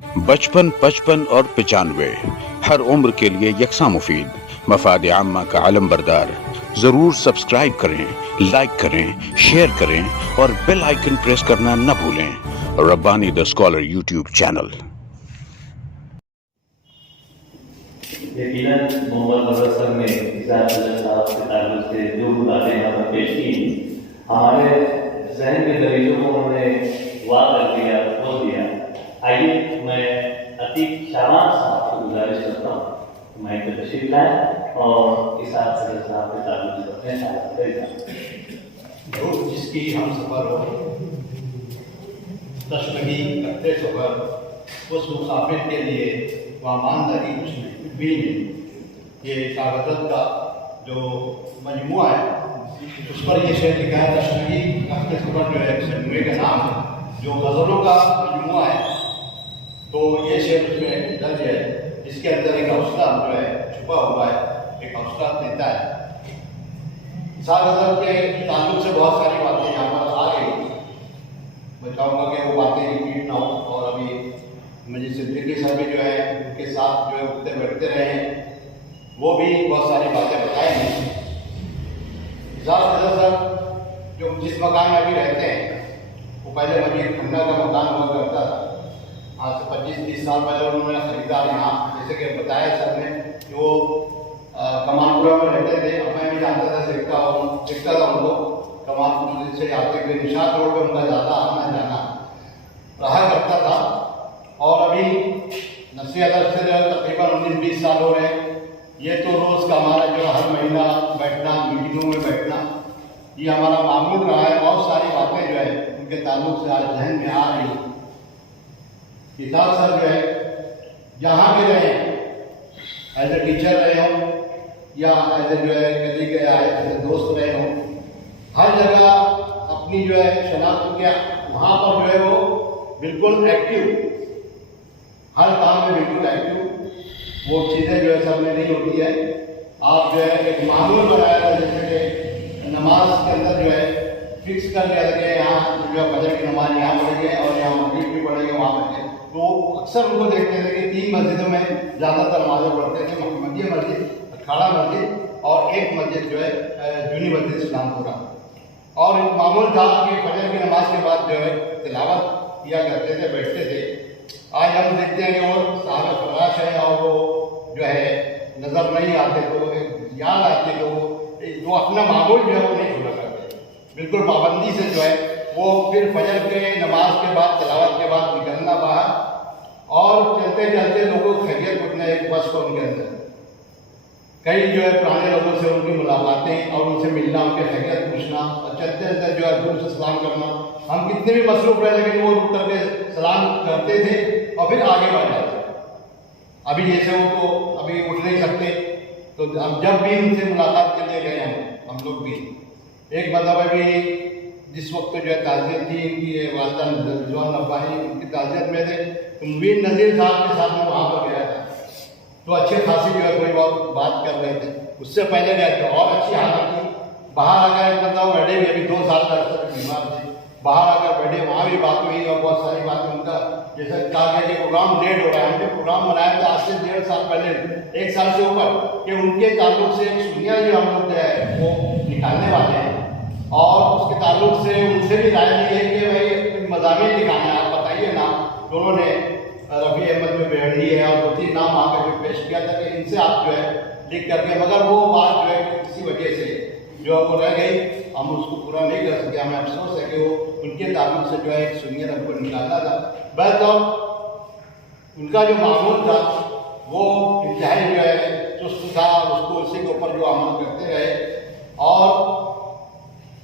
55 55 और 95 हर उम्र के लिए यकसा मुफीद, मफाद आम्मा का अलम बरदार। जरूर सब्सक्राइब करें, लाइक करें, शेयर करें और बेल आइकन प्रेस करना न भूलें। Rabbani the scholar YouTube channel. यकीनन मोहम्मद मदर सर ने साहब के ताल्लुक से जो बातें यहाँ पर पेश की, हमारे जहन के दरीजों को उन्होंने वाह कर दिया, खोल दिया। आइए मैं अतीक शाहवान साहब को गुजारिश करता हूँ मैं तो तशरीफ लाएं और इस सदर साहब के ताल्लुक से अपने साथ जो जिसकी हम सफ़र हो तशनगी करते सफ़र, उस मुसाफिर के लिए वहाँ मानदारी कुछ भी नहीं। ये कागज़त का जो मजमुआ है उस पर ये शेर लिखा है, तशनगी करते सफ़र जो है मजमुए का नाम है, जो गज़लों का मजमुआ है। तो ये शेर उसमें दर्ज है, जिसके अंदर एक हौसला जो है छुपा हुआ है, एक हौसला देता है। साथ गज़ल के ताल्लुक से बहुत सारी बातें यहाँ पर आ गई, मैं चाहूँगा कि वो बातें रिपीट ना हो। और अभी मजीद सिद्दीकी सर भी जो है उनके साथ जो है उठते बैठते रहे हैं, वो भी बहुत सारी बातें बताएंगे। सर जो जिस मकान में अभी रहते हैं वो पहले मजीद खन्ना का मकान हुआ करता था। आज से 25-30 साल पहले उन्होंने खरीदा यहाँ, जैसे कि बताया सर ने कि वो कमानपुरा में रहते थे। अब मैं भी जानता था, देखता था उनको कमानपुर से आते हुए निशात रोड पर उनका ज़्यादा आना जाना रहा करता था। और अभी नसीहत से तकरीबन 19-20 साल हो रहे हैं। ये तो रोज़ का हमारा जो हर महीना बैठना, मीटिंगों में बैठना, ये हमारा मामूल रहा है। बहुत सारी बातें जो है उनके ताल्लुक से आज जहन में आ रही। किताब सर जो है जहाँ भी रहे, एज ए टीचर रहे हों या एज ए जो है कभी के एज ए दोस्त रहे हों, हर जगह अपनी जो है शनाख्त किया, वहाँ पर जो है वो बिल्कुल एक्टिव, हर काम में बिल्कुल एक्टिव। वो चीज़ें जो है सब में नहीं होती है। आप जो है एक मामूल बनाया था, जैसे कि नमाज के अंदर जो है फिक्स कर लिया था कि यहाँ जो है फजर की नमाज यहाँ पढ़ेंगे और यहाँ मगरिब भी पढ़ेंगे, वहाँ पढ़ेंगे। तो अक्सर उनको देखते थे कि 3 मस्जिदों में ज़्यादातर नमाज़ें पढ़ते थे, मक्की मस्जिद, अखाड़ा मस्जिद और एक मस्जिद जो है जूनी मस्जिद इस्लामपुरा। और मामूल था कि फजर की नमाज के बाद जो है तिलावत किया करते थे, बैठते थे। आज हम देखते हैं कि वो साहब फराश है और वो जो है नज़र नहीं आते, तो याद आती है तो वो अपना मामूल जो है वो नहीं छोड़ा करते, बिल्कुल पाबंदी से जो है वो फिर फजर के नमाज के बाद तिलावत के बाद निकलना बाहर और चलते चलते लोगों को खैरियत पूछना एक बस को उनके अंदर। कई जो है पुराने लोगों से उनकी मुलाकातें और उनसे मिलना, उनके खैरियत पूछना और चलते चलते जो है दूर से सलाम करना। हम कितने भी मसरूफ रहे लेकिन वो रुक करके सलाम करते थे और फिर आगे बढ़ जाते। अभी जैसे वो तो अभी उठ नहीं सकते, तो हम जब भी उनसे मुलाकात के लिए गए हम लोग भी एक मतलब भी जिस वक्त जो है ताज़ियत थी इनकी वालदा रिजवान अब्बाही, उनकी ताज़ियत में थे, तो मुबीन नज़ीर साहब के साथ में वहाँ पर गया था। तो अच्छे खासी जो है कोई बात कर रहे थे, उससे पहले गए थे और अच्छी हालत थी। बाहर आकर मतलब बैठे भी, अभी 2 साल तक बीमार थे, बाहर आकर बैठे, वहाँ भी बात हुई और बहुत सारी बातें उनका जैसे कहा गया कि प्रोग्राम लेट हो रहा है। हमने प्रोग्राम बनाया था आज से 1.5 साल पहले, 1 साल से ऊपर, कि उनके ताल्लुक से एक सुनिया जो हम लोग जो है वो निकालने वाले हैं और उसके ताल्लुक से उनसे भी राय ली है कि भाई मज़ामीन लिखाना है, आप बताइए ना। तो उन्होंने रफ़ी अहमद में बेहड़ी है और 2-3 नाम आकर जो पेश किया था कि इनसे आप जो है लिख करके, मगर वो बात जो है किसी वजह से जो वो रह गई, हम उसको पूरा नहीं कर सके। हमें अफसोस है कि वो उनके ताल्लुक से जो है एक सुनियत हमको निकालना था। बस तो उनका जो मामूल था वो इंतहाई जो है चुस्त था और उसको उसी के ऊपर जो अमल करते रहे। और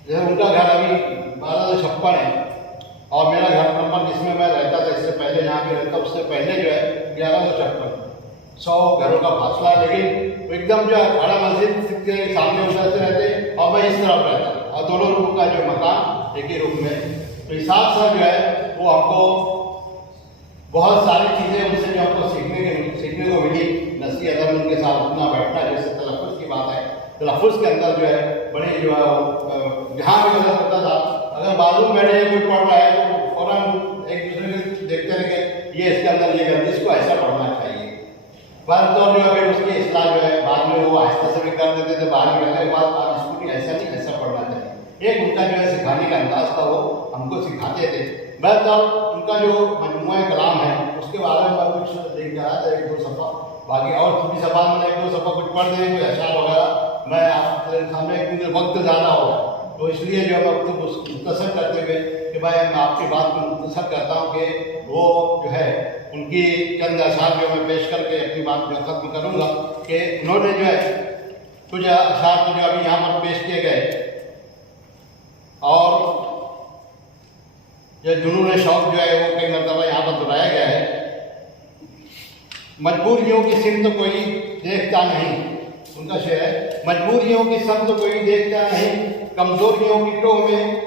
जैसे उनका घर अभी 1256 है और मेरा घर नंबर जिसमें मैं रहता था इससे पहले यहाँ पे रहता, उससे पहले जो है 1156, 100 घरों का फासला है। लेकिन एकदम जो है अखाड़ा मस्जिद के सामने उधर से रहते और मैं इस तरफ रहता और दोनों रूम का जो मकान एक ही रूम में। तो हिसाब से जो है वो हमको बहुत सारी चीज़ें उनसे जो हमको सीखने को मिली। नसीहत उनके साथ उठना बैठना, जैसे तलफ़ुज़ की बात है, तलफ़ुज़ के अंदर जो है बड़ी जो है जहाँ भी नजर करता था, अगर बाजू में बैठे कोई पढ़ रहा है तो फौरन एक दूसरे को देखते रहे कि ये ये इसके अंदर ये गलती, इसको ऐसा पढ़ना चाहिए। पर तो जो है फिर उसकी इस्लाह जो है बाद में वो आहिस्ता से भी कर देते थे, बाहर निकलने के बाद आप इसको भी ऐसा नहीं, ऐसा पढ़ना चाहिए। एक उनका जो है सिखाने का अंदाज था, वो हमको सिखाते थे। बस अब उनका जो मजमूआ कलाम है उसके बारे में कुछ देख के आया था, 1-2 सफ़ा, बाकी और भी सफ़ा में 1-2 सफ़ा कुछ पढ़ दें, कोई अशार वगैरह मैं आपके सामने, क्योंकि वक्त ज़्यादा होगा तो इसलिए जो है वक्त मुख्तसर करते हुए कि भाई मैं आपकी बात को मुख्तसर करता हूँ कि वो जो है उनकी चंद अशार जो मैं पेश करके अपनी बात जो ख़त्म करूँगा कि उन्होंने जो है कुछ अशार तो जो अभी यहाँ पर पेश किए गए, और जो जुनून शौक जो है वो कई मरतबा यहाँ पर दोहराया गया है। मजबूरियों की सिमत कोई देखता नहीं, उनका शेर है, मजबूरियों की सिमत कोई देखता नहीं, कमजोरियों की टो में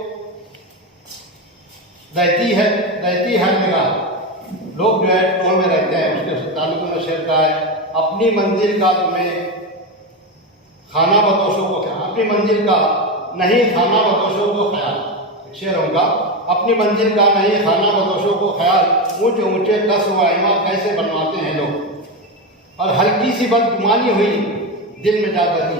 रहती है निगाह। लोग जो है टोल में रहते हैं, उसके ताल्लुक में शेर का है, अपनी मंजिल का तुम्हें खाना बदोशों को ख्याल, अपनी मंजिल का नहीं खाना बदोशों को ख्याल। शेर उनका, अपनी मंजिल का नहीं खाना बदोशों को ख्याल, ऊंचे ऊंचे दस वाइमा कैसे बनवाते हैं लोग, और हल्की सी बदगुमानी हुई दिल में जा गजी।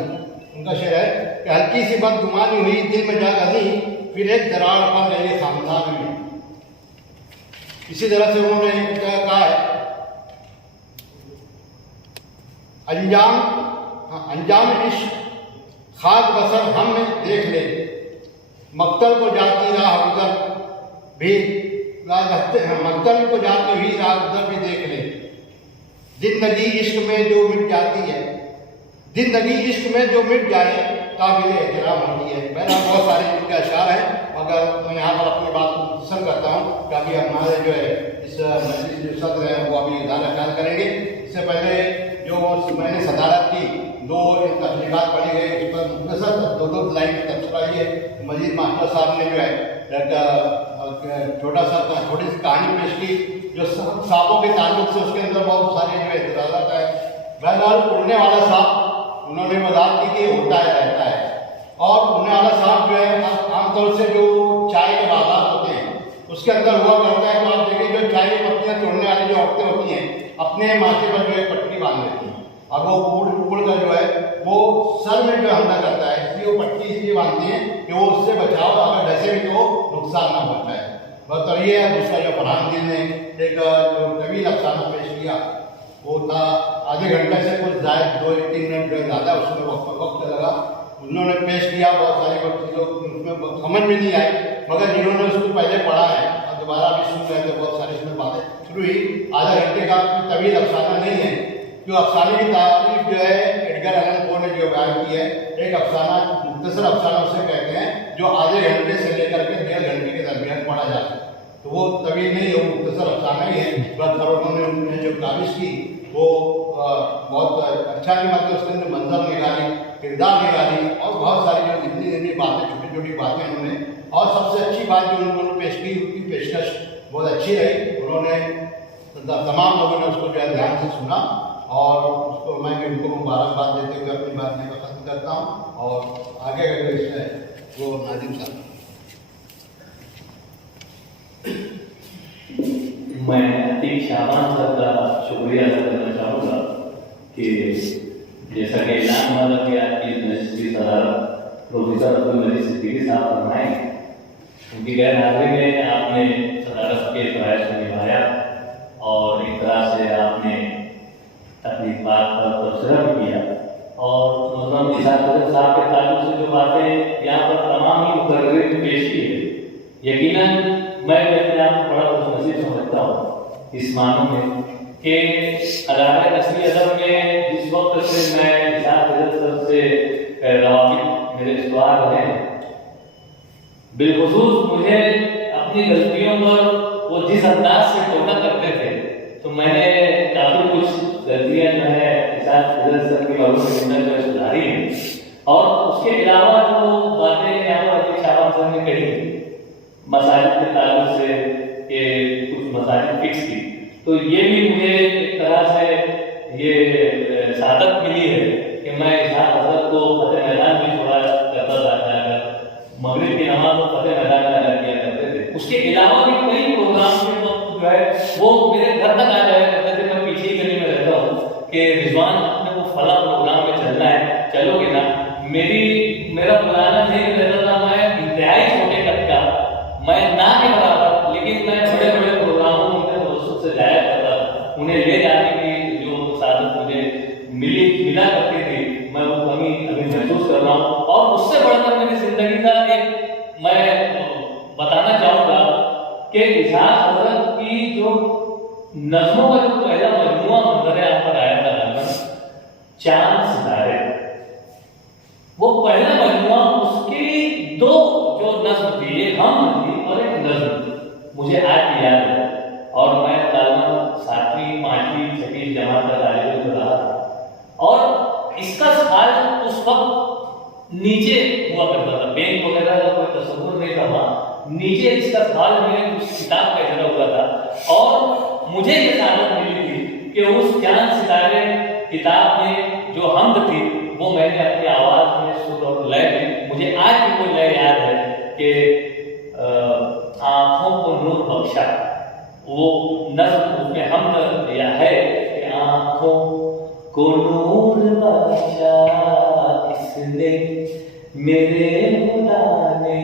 उनका शेर है कि हल्की सी बदगुमानी हुई दिल में जा गजी, फिर एक दरार पड़ गई खानदान में। इसी तरह से उन्होंने कहा है, अंजाम इश्क खाक बसर हम देख ले, मक्तल को जाती राह उधर भी मक्तल को जाती हुई राह उधर भी देख ले। जिंदगी इश्क में जो मिट जाती है, जिंदगी इश्क में जो मिट जाए काबिल एहतराम होती है। मेरा बहुत सारे उनके अशार हैं, मगर मैं यहाँ पर अपनी बात को मुख्तसर करता हूँ ताकि हमारे जो है इस मजलिस जो सत्र है वो अभी ज़्यादा ख्याल करेंगे। इससे पहले जो मैंने सदारत की 2 तकलीफात पढ़ी गई, उस पर मुख्तसर 2 लाइन की तबसरा ये मजीद मास्टर साहब ने जो है एक छोटी सी कहानी पेश की जो सांपों के ताल्लुक से, उसके अंदर बहुत सारे जो है इतराज़ात है। बहरहाल उड़ने वाला सांप उन्होंने वजाहत की कि होता है, रहता है, और उड़ने वाला सांप जो है आमतौर से जो चाय के बागात होते हैं उसके अंदर हुआ करता है। तो आप देखिए जो चाय की पत्तियाँ तोड़ने वाली जो औरतें होती हैं अपने माथे पर जो है पट्टी बांध लेती हैं, और वो उड़ कर जो है वो सर में जो हमला करता है, इसलिए वो पट्टी इसलिए बांधती हैं कि वो उससे बचाव, अगर डसे भी तो नुकसान ना पहुँचाए। बस तो ये है। दूसरा जो फरहान जी ने एक जो तवील अफसाना पेश किया वो था आधे घंटे से कुछ ज़्यादा 2-3 मिनट जो ज़्यादा उसमें वक्त लगा। उन्होंने पेश किया बहुत सारी चीज़ों उसमें समझ में नहीं आई, मगर जिन्होंने उसको पहले पढ़ा है और दोबारा भी सुन रहे थे, बहुत सारी उसमें बातें शुरू हुई। आधा घंटे का तवील अफसाना नहीं है, जो अफसाने की तारीफ जो है एडगर एलन पो ने जो बयान की है, एक अफसाना मुख्तसर अफसाना उसे कहते हैं जो आधे घंटे से लेकर के 1.5 घंटे के दरमियान पढ़ा जाता है। तो वो तवील नहीं है, वो मुख्तसर अफसाना ही है। बस उन्होंने जो काबिश की वो बहुत अच्छा नहीं, मतलब उसके अंदर मंजर निकाली, किरदार निकाली, और बहुत सारी जो जितनी बातें, छोटी छोटी बातें उन्होंने, और सबसे अच्छी बात जो उन्होंने पेश की उनकी पेशकश बहुत अच्छी रही। उन्होंने तमाम लोगों ने उसको जो है ध्यान से सुना, और उसको मैं भी उनको मुबारकबाद देते हुए अपनी बात को खत्म करता हूँ। और आगे का जो वो नाजिम साहब। मैं अतीक शाबान साहब का शुक्रिया अदा करना चाहूँगा कि जैसा कि ऐलान हुआ था कि आपकी मजलिस की सदारत प्रोफेसर अब्दुल मजीद सिद्दीकी साहब फरमाएं, उनकी गैर हाजिरी में आपने सदारत के फ़राइज़ को निभाया, और एक तरह से आपने अपनी बात का तबसरा भी किया, और मोहतरम निसार साहब के ताल्लुक से जो बातें यहाँ पर तमाम ही मुकर्रर पेश की है, यकीनन मैं अपने आप को बड़ा खुशनसीब समझता हूँ इस मानों में कि अदारे असली अदब में जिस वक्त से मैं निसार से रवाबित मेरे सवाल हैं, बिलखुसूस मुझे अपनी गलतियों पर वो जिस अंदाज से टोका करते थे, तो मैंने काफ़ी कुछ गलतियाँ जो है निसार की बातों के अंदर जो है सुधारी हैं। और उसके अलावा जो बातें यहाँ पर अतीक शाबान साहब ने कही मसाजिद के ताल्लुक से कि कुछ मसाजिद फिक्स की, तो ये भी मुझे एक तरह से ये सादत मिली है कि मैं इसाक हज़रत को फतेह मैदान में छोड़ा करता था, मगरिब की नमाज को फतेह मैदान में अदा किया करते थे। उसके अलावा भी कई प्रोग्राम के वक्त जो है वो मेरे घर तक आ जाया करते थे। मैं पीछे ही गली में रहता हूँ कि रिजवान अपने को फला प्रोग्राम में चलना है, चलोगे ना। मेरा बुलाना नहीं रहता था, मैं इंतहाई छोटे कद का, मैं ना के बराबर, लेकिन मैं बड़े बड़े प्रोग्रामों में अपने दोस्तों से जाया करता। उन्हें ले जाने की जो साधन मुझे मिला करती थी, मैं वो कमी अभी महसूस कर रहा हूँ। और उससे बढ़कर मेरी जिंदगी का एक मैं बताना चाहूँगा कि इजाज़ हज़रत की जो नज़्मों का जो पहला मजमूआ मंजर आप पर आया था, चांद सितारे, वो पहला मजमूआ, उसकी दो जो नज़्म थी, एक हम थी और एक नज़्म थी, मुझे आज भी याद है। और मैं तकरीबन 7वीं 5वीं 6वीं जमात का तालिब इल्म रहा था। और इसका साल उस वक्त नीचे हुआ करता था, बैंक वगैरह का कोई तस्वुर नहीं था वहाँ, नीचे इसका साल में उस किताब का इजरा हुआ था। और मुझे ये सादत मिली थी कि उस चांद सितारे किताब में जो हमद थी वो मैंने अपनी आवाज़ में, सुर और लय में, मुझे आज भी वो लय याद है कि आँखों को नूर बख्शा, वो नज़्म उसमें हमद या है कि आँखों को नूर बख्शा इसने मेरे खुदा ने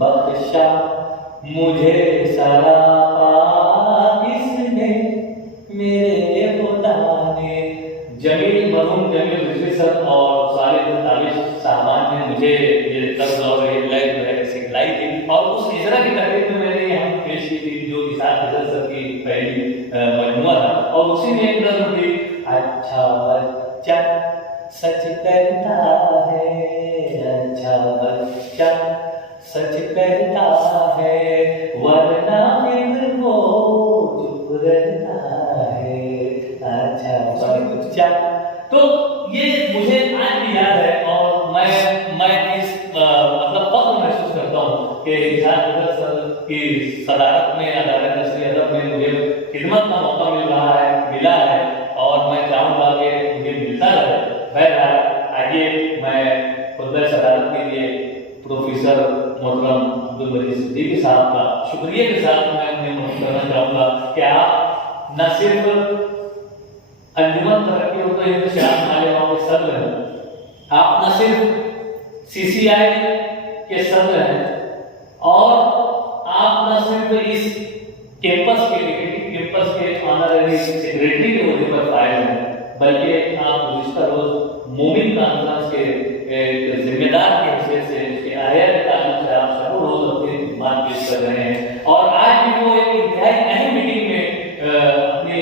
बख्शा, मुझे सरापा किसने मेरे खुदा ने। जमील मरहूम जमील रिजवी सर और सालिद ताबिश साहबान ने मुझे ये तर्ज और ये लय जो है सिखलाई थी। और उस इजरा की तकरीब में मैंने यहाँ पेश की थी जो इसाक हज़रत सर की पहली मजमूआ था। और उसी में एक नज़्म थी, अच्छा बच्चा सच करता है, अच्छा बच्चा सच करता है, वरना फिर वो चुप रहता है, अच्छा बच्चा। तो ये मुझे आज भी याद है। और मैं इस मतलब फख्र महसूस करता हूँ कि इसाक हज़रत सर की सदारत में, अदालत नस्री अदब में मुझे खिदमत का मौका मिला है और मैं चाहूँगा कि मुझे मिलता रहे। बहरहाल आइए मैं खुतबा सदारत के लिए प्रोफेसर मोहतरम अब्दुल मजीद सिद्दीकी साहब का शुक्रिया के साथ मैं उन्हें मुहम्मद करना चाहूँगा कि आप न सिर्फ अंजुमन तरक्की उर्दू इंतशार मालेगांव के सदर हैं, आप न सिर्फ CCI के सदर हैं, और आप न सिर्फ इस कैंपस के ऑनररी सेक्रेटरी के होने पर फाइल हैं, बल्कि आप गुज़िश्ता रोज मोमिन कॉन्फ्रेंस के जिम्मेदार की हैसियत से, उसके आया के ताल्लुक से आप सब रोज अपनी बात पेश कर रहे हैं। और आज भी वो एक इंतहाई अहम मीटिंग में अपने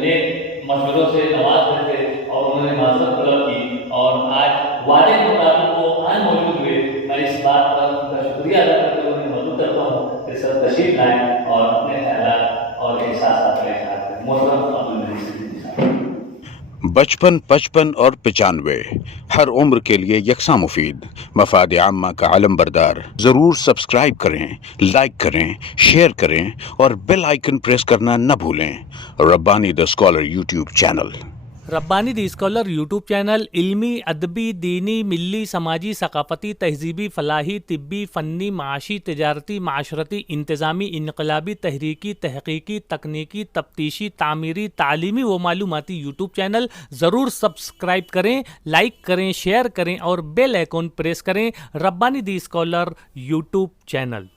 नेक मशवरों से नवाज रहे थे और उन्होंने माजरत तलब की और आज वादे के मुताबिक वो आज मौजूद हुए। मैं इस बात पर उनका शुक्रिया अदा करते हुए उन्हें मदद करता हूँ कि सब तशरीफ लाएं और अपने ख्यालात और एहसास अपने साथ में। मोहतरम अब्दुल मजीद सिद्दीकी साहब। बचपन 55 और 95 हर उम्र के लिए यकसा मुफीद, मफाद आम्मा का आलम बरदार। ज़रूर सब्सक्राइब करें, लाइक करें, शेयर करें और बेल आइकन प्रेस करना न भूलें। Rabbani the scholar YouTube channel. Rabbani the scholar YouTube channel इल्मी, अदबी, दीनी, मिली, समाजी, सकाफती, तहजीबी, फलाही, तिब्बी, फ़न्नी, माशी, तिजारती, माशरती, इंतज़ामी, इनकलाबी, तहरीकी, तहकीकी, तकनीकी, तफ्तीशी, तामीरी, तालीमी व मालूमाती यूट्यूब चैनल। ज़रूर सब्सक्राइब करें, लाइक करें, शेयर करें और बेल आइकन प्रेस करें। Rabbani the scholar YouTube channel.